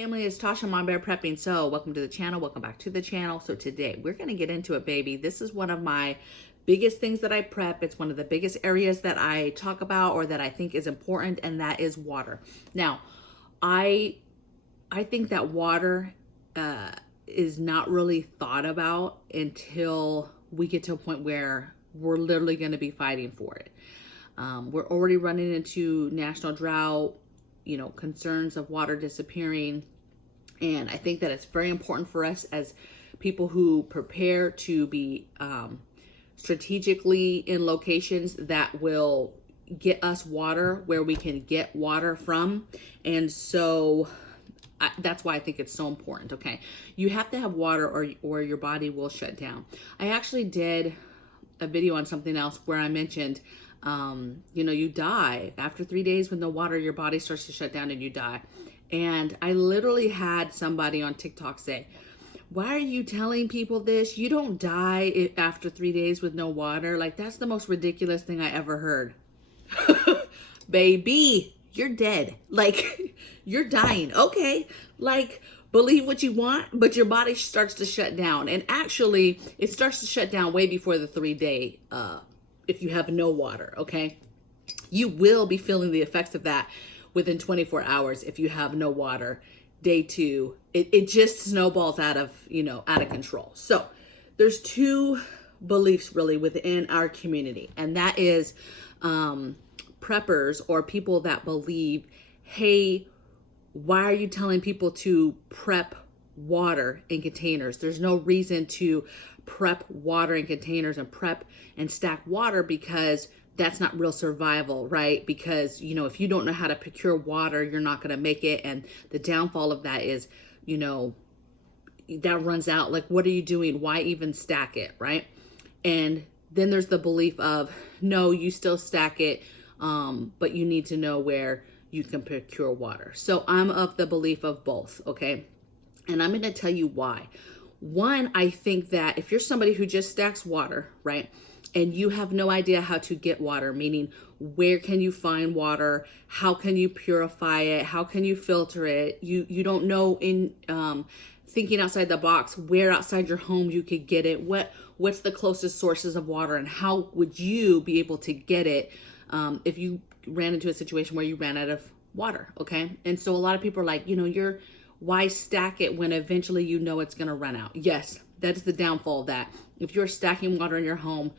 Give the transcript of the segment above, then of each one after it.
family, it's Tasha MAMABEAR Prepping. So welcome to the channel, welcome back to the channel. So today we're gonna get into it, baby. This is one of my biggest things that I prep. It's one of the biggest areas that I talk about or that I think is important, and that is water. Now, I think that water is not really thought about until we get to a point where we're literally gonna be fighting for it. We're already running into national drought, concerns of water disappearing. And I think that it's very important for us as people who prepare to be strategically in locations that will get us water where we can get water from. And so that's why I think it's so important. Okay, you have to have water or your body will shut down. I actually did a video on something else where I mentioned you die after 3 days with no water. Your body starts to shut down and you die. And I literally had somebody on TikTok say, why are you telling people this? You don't die after 3 days with no water. Like, that's the most ridiculous thing I ever heard. Baby, you're dead. Like, you're dying. Okay, like, believe what you want, but your body starts to shut down. And actually, it starts to shut down way before the 3 day if you have no water. Okay, you will be feeling the effects of that within 24 hours if you have no water. Day 2, it just snowballs out of control. So there's two beliefs really within our community, and that is preppers or people that believe, hey, why are you telling people to prep water in containers? There's no reason to prep water in containers and prep and stack water, because that's not real survival, right? Because, if you don't know how to procure water, you're not going to make it. And the downfall of that is, that runs out. Like, what are you doing? Why even stack it, right? And then there's the belief of, no, you still stack it, but you need to know where you can procure water. So I'm of the belief of both, okay? And I'm going to tell you why. One, I think that if you're somebody who just stacks water, right, and you have no idea how to get water, meaning where can you find water, how can you purify it, how can you filter it, you don't know, in thinking outside the box, where outside your home you could get it, what's the closest sources of water, and how would you be able to get it if you ran into a situation where you ran out of water, okay? And so a lot of people are like, why stack it when eventually it's going to run out? Yes, that is the downfall of that. If you're stacking water in your home,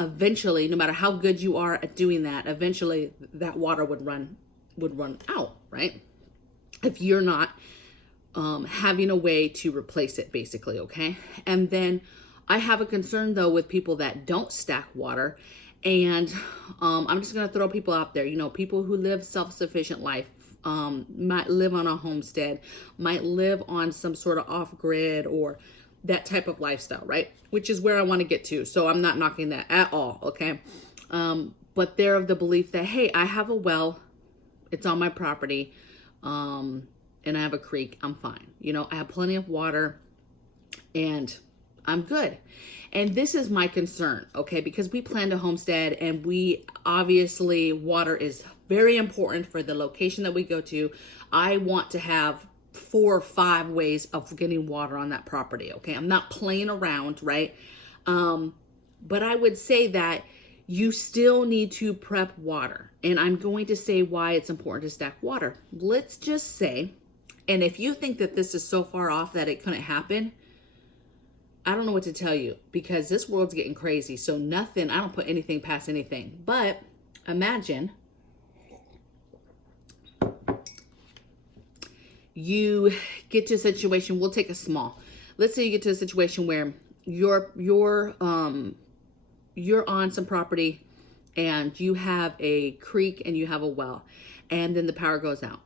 eventually, no matter how good you are at doing that, eventually that water would run out, right? If you're not having a way to replace it, basically, okay? And then I have a concern, though, with people that don't stack water. And I'm just going to throw people out there, people who live self-sufficient life, might live on a homestead, might live on some sort of off-grid or that type of lifestyle, right? Which is where I want to get to. So I'm not knocking that at all, okay? But they're of the belief that, hey, I have a well, it's on my property, and I have a creek, I'm fine. I have plenty of water and I'm good. And this is my concern, okay? Because we plan to homestead, and we obviously, water is very important for the location that we go to. I want to have 4 or 5 ways of getting water on that property, okay? I'm not playing around, right? But I would say that you still need to prep water. And I'm going to say why it's important to stack water. Let's just say, and if you think that this is so far off that it couldn't happen, I don't know what to tell you, because this world's getting crazy. So I don't put anything past anything. But imagine you get to a situation, let's say you get to a situation where you're on some property and you have a creek and you have a well, and then the power goes out.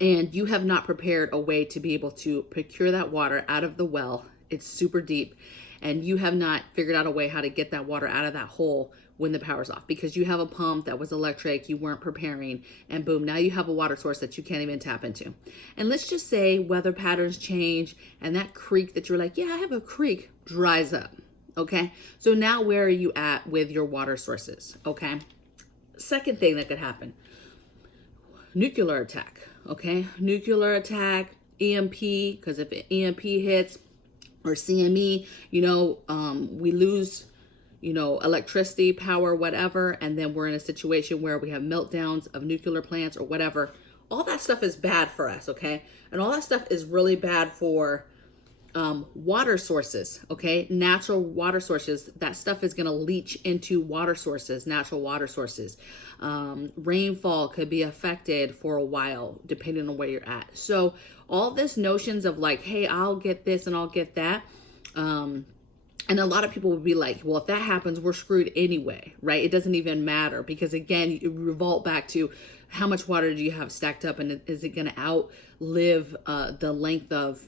And you have not prepared a way to be able to procure that water out of the well. It's super deep, and you have not figured out a way how to get that water out of that hole when the power's off, because you have a pump that was electric, you weren't preparing, and boom, now you have a water source that you can't even tap into. And let's just say weather patterns change and that creek that you're like, yeah, I have a creek, dries up, okay? So now where are you at with your water sources, okay? Second thing that could happen, nuclear attack, okay? Nuclear attack, EMP, because if an EMP hits, or CME, we lose, electricity, power, whatever, and then we're in a situation where we have meltdowns of nuclear plants or whatever. All that stuff is bad for us, okay? And all that stuff is really bad for water sources, okay? Natural water sources. That stuff is going to leach into water sources, natural water sources. Rainfall could be affected for a while, depending on where you're at. So all this notions of like, hey, I'll get this and I'll get that. And a lot of people would be like, well, if that happens, we're screwed anyway, right? It doesn't even matter because, again, you revolt back to how much water do you have stacked up, and is it going to outlive the length of,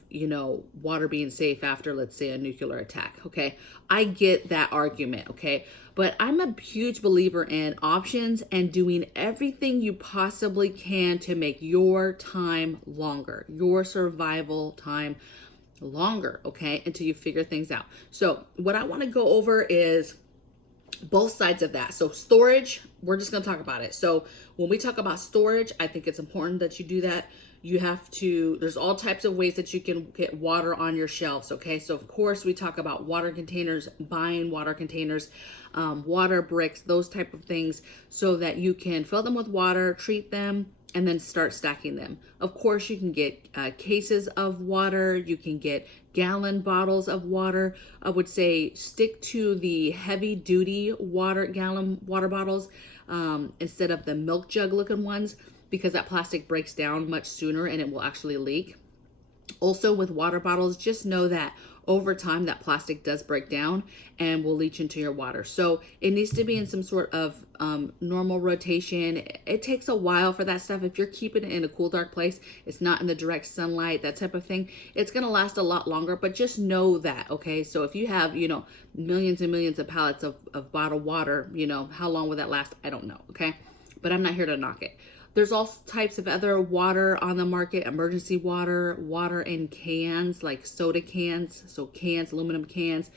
water being safe after, let's say, a nuclear attack, okay? I get that argument, okay? But I'm a huge believer in options and doing everything you possibly can to make your time longer, your survival time longer, okay, until you figure things out. So what I want to go over is both sides of that. So storage, we're just going to talk about it. So when we talk about storage, I think it's important that you do that. You have to, there's all types of ways that you can get water on your shelves, okay? So of course we talk about water containers, buying water containers, water bricks, those type of things, so that you can fill them with water, treat them, and then start stacking them. Of course, you can get cases of water. You can get gallon bottles of water. I would say stick to the heavy duty gallon water bottles instead of the milk jug looking ones, because that plastic breaks down much sooner and it will actually leak. Also with water bottles, just know that over time that plastic does break down and will leach into your water. So it needs to be in some sort of normal rotation. It takes a while for that stuff. If you're keeping it in a cool, dark place, it's not in the direct sunlight, that type of thing, it's going to last a lot longer, but just know that, okay? So if you have, millions and millions of pallets of bottled water, how long will that last? I don't know, okay? But I'm not here to knock it. There's all types of other water on the market, emergency water, water in cans, like soda cans, so cans, aluminum cans.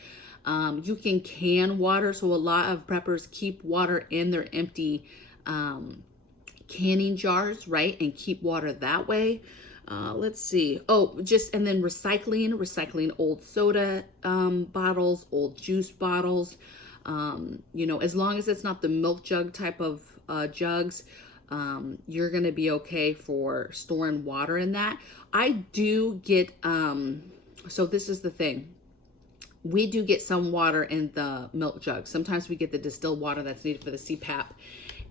You can can water, so a lot of preppers keep water in their empty canning jars, right, and keep water that way. Let's see. And then recycling old soda bottles, old juice bottles. As long as it's not the milk jug type of jugs, you're going to be okay for storing water in that. I do get, so this is the thing. We do get some water in the milk jug. Sometimes we get the distilled water that's needed for the CPAP.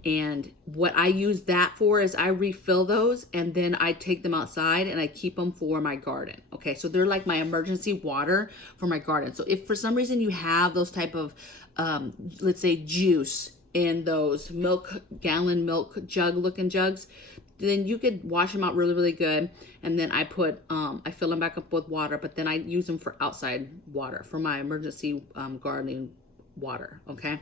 And what I use that for is I refill those and then I take them outside and I keep them for my garden. Okay, so they're like my emergency water for my garden. So if for some reason you have those type of, let's say juice in those gallon milk jug looking jugs, then you could wash them out really, really good. And then I fill them back up with water, but then I use them for outside water, for my emergency gardening water, okay?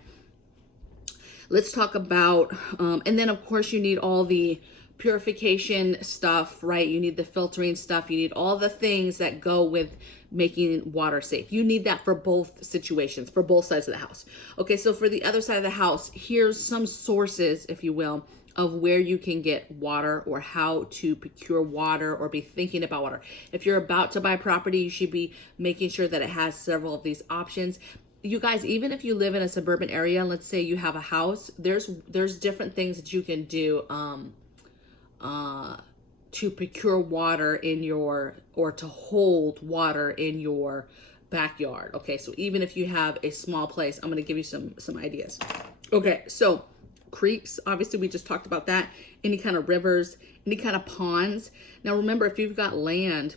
Let's talk about, and then of course you need all the purification stuff, right? You need the filtering stuff. You need all the things that go with making water safe. You need that for both situations, for both sides of the house. Okay, so for the other side of the house, here's some sources, if you will, of where you can get water or how to procure water or be thinking about water. If you're about to buy property, you should be making sure that it has several of these options. You guys, even if you live in a suburban area, let's say you have a house, there's different things that you can do to procure water or to hold water in your backyard. Okay, so even if you have a small place, I'm going to give you some ideas. Okay, so creeks, obviously we just talked about that. Any kind of rivers, any kind of ponds. Now remember, if you've got land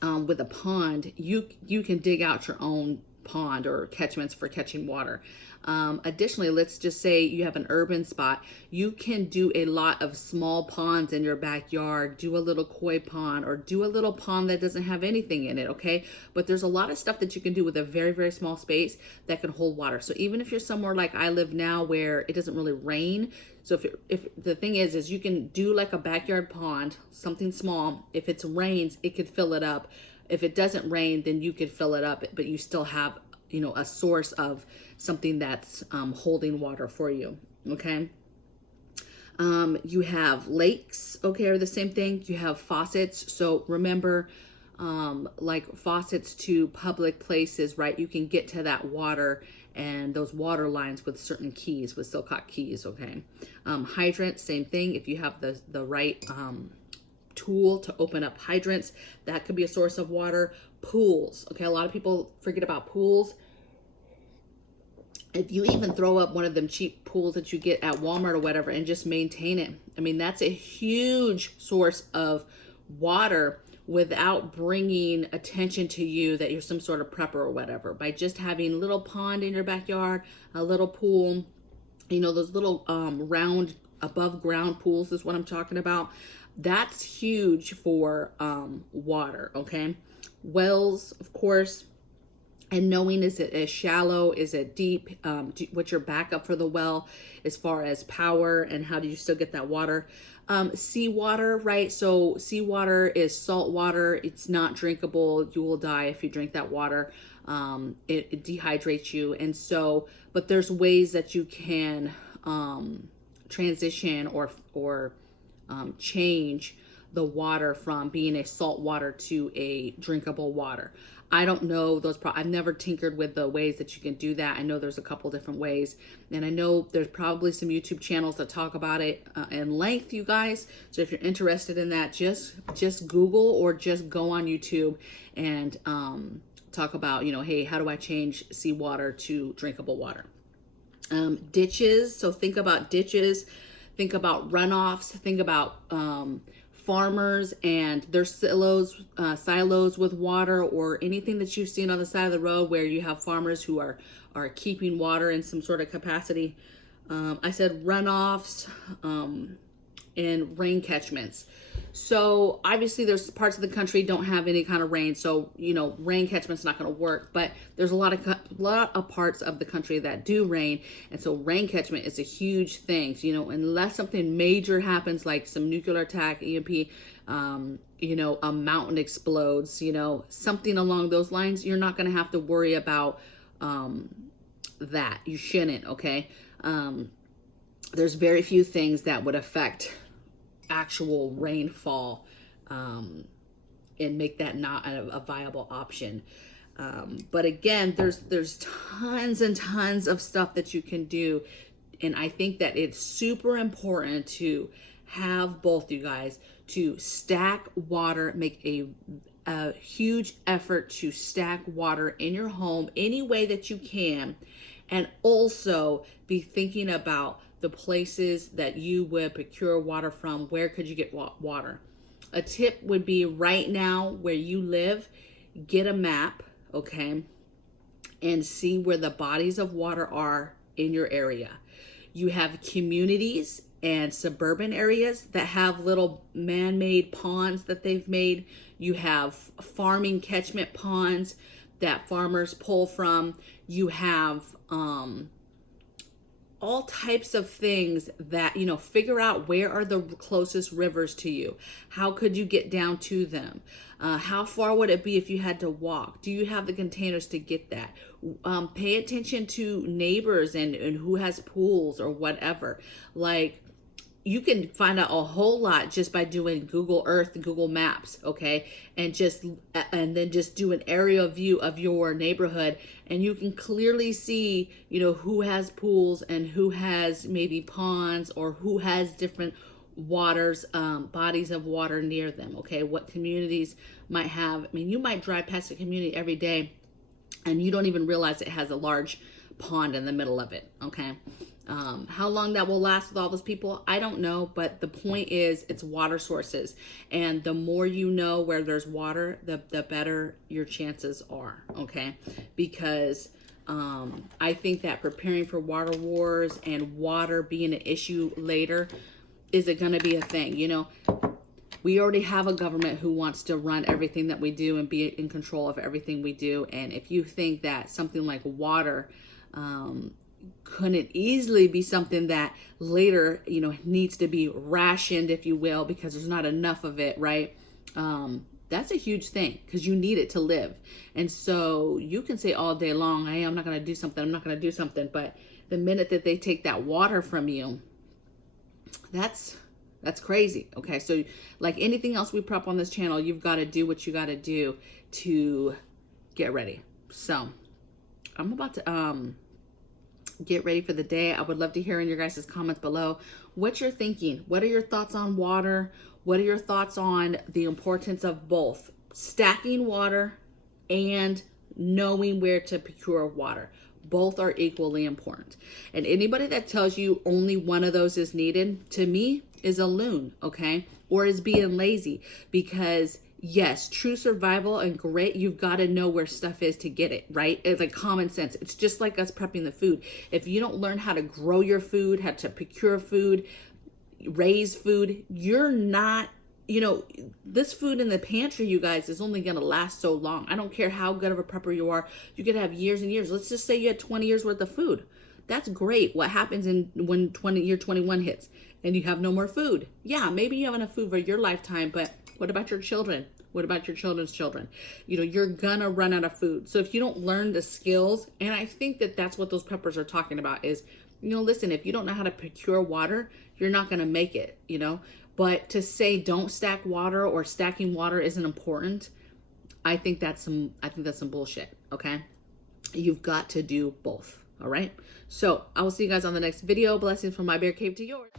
with a pond, you can dig out your own pond or catchments for catching water. Additionally, let's just say you have an urban spot. You can do a lot of small ponds in your backyard, do a little koi pond or do a little pond that doesn't have anything in it, okay? But there's a lot of stuff that you can do with a very, very small space that can hold water. So even if you're somewhere like I live now where it doesn't really rain, so if the thing is you can do like a backyard pond, something small. If it rains, it could fill it up. If it doesn't rain, then you could fill it up, but you still have, a source of something that's holding water for you, okay? You have lakes, okay, are the same thing. You have faucets. So remember, like faucets to public places, right? You can get to that water and those water lines with certain keys, with silcock keys, okay? Hydrants, same thing. If you have the right tool to open up hydrants, that could be a source of water. Pools, okay? A lot of people forget about pools. If you even throw up one of them cheap pools that you get at Walmart or whatever and just maintain it, I mean, that's a huge source of water without bringing attention to you that you're some sort of prepper or whatever. By just having a little pond in your backyard, a little pool, you know, those little round above ground pools is what I'm talking about. That's huge for water, okay? Wells, of course, and knowing, is it shallow, is it deep, what's your backup for the well as far as power, and how do you still get that water? Seawater, right? So seawater is salt water. It's not drinkable. You will die if you drink that water. It dehydrates you. And so, but there's ways that you can transition or change the water from being a salt water to a drinkable water. I don't know those. I've never tinkered with the ways that you can do that. I know there's a couple different ways, and I know there's probably some YouTube channels that talk about it in length, you guys. So if you're interested in that, just Google or just go on YouTube and talk about, you know, hey, how do I change seawater to drinkable water? Ditches. So think about ditches. Think about runoffs. Think about farmers and their silos with water, or anything that you've seen on the side of the road where you have farmers who are keeping water in some sort of capacity. I said runoffs and rain catchments. So obviously there's parts of the country don't have any kind of rain, so you know rain catchment's not going to work. But there's a lot of parts of the country that do rain, and so rain catchment is a huge thing. So, you know, unless something major happens like some nuclear attack, EMP, you know, a mountain explodes, you know, something along those lines, you're not going to have to worry about that. You shouldn't. Okay. There's very few things that would affect actual rainfall and make that not a viable option. But again, there's tons and tons of stuff that you can do, and I think that it's super important to have both, you guys, to stack water, make a huge effort to stack water in your home any way that you can, and also be thinking about the places that you would procure water from. Where could you get water? A tip would be, right now where you live, get a map, okay, and see where the bodies of water are in your area. You have communities and suburban areas that have little man-made ponds that they've made. You have farming catchment ponds that farmers pull from. You have all types of things that, you know, figure out where are the closest rivers to you. How could you get down to them? How far would it be if you had to walk? Do you have the containers to get that? Pay attention to neighbors and who has pools or whatever. Like, you can find out a whole lot just by doing Google Earth and Google Maps, okay? And then just do an aerial view of your neighborhood, and you can clearly see, you know, who has pools and who has maybe ponds, or who has different waters, bodies of water near them, okay? What communities might have. I mean, you might drive past a community every day and you don't even realize it has a large pond in the middle of it, okay? How long that will last with all those people, I don't know, but the point is, it's water sources, and the more you know where there's water, the better your chances are, okay? Because I think that preparing for water wars and water being an issue later, is it going to be a thing? You know, we already have a government who wants to run everything that we do and be in control of everything we do, and if you think that something like water couldn't easily be something that later, you know, needs to be rationed, if you will, because there's not enough of it, right? That's a huge thing, because you need it to live. And so you can say all day long, hey, I'm not going to do something, I'm not going to do something. But the minute that they take that water from you, That's crazy. Okay, so like anything else we prep on this channel, you've got to do what you got to do to get ready. So I'm about to get ready for the day. I would love to hear in your guys' comments below what you're thinking. What are your thoughts on water? What are your thoughts on the importance of both stacking water and knowing where to procure water? Both are equally important. And anybody that tells you only one of those is needed, to me, is a loon, okay? Or is being lazy. Because yes, true survival and grit, you've got to know where stuff is to get it, right? It's like common sense. It's just like us prepping the food. If you don't learn how to grow your food, how to procure food, raise food, you're not, you know, this food in the pantry, you guys, is only going to last so long. I don't care how good of a prepper you are. You could have years and years. Let's just say you had 20 years worth of food. That's great. What happens when year 21 hits and you have no more food? Yeah, maybe you have enough food for your lifetime, but what about your children? What about your children's children? You know, you're gonna run out of food. So if you don't learn the skills, and I think that that's what those preppers are talking about is, you know, listen, if you don't know how to procure water, you're not gonna make it, you know? But to say don't stack water or stacking water isn't important, I think that's some bullshit, okay? You've got to do both, all right? So I will see you guys on the next video. Blessings from my bear cave to yours.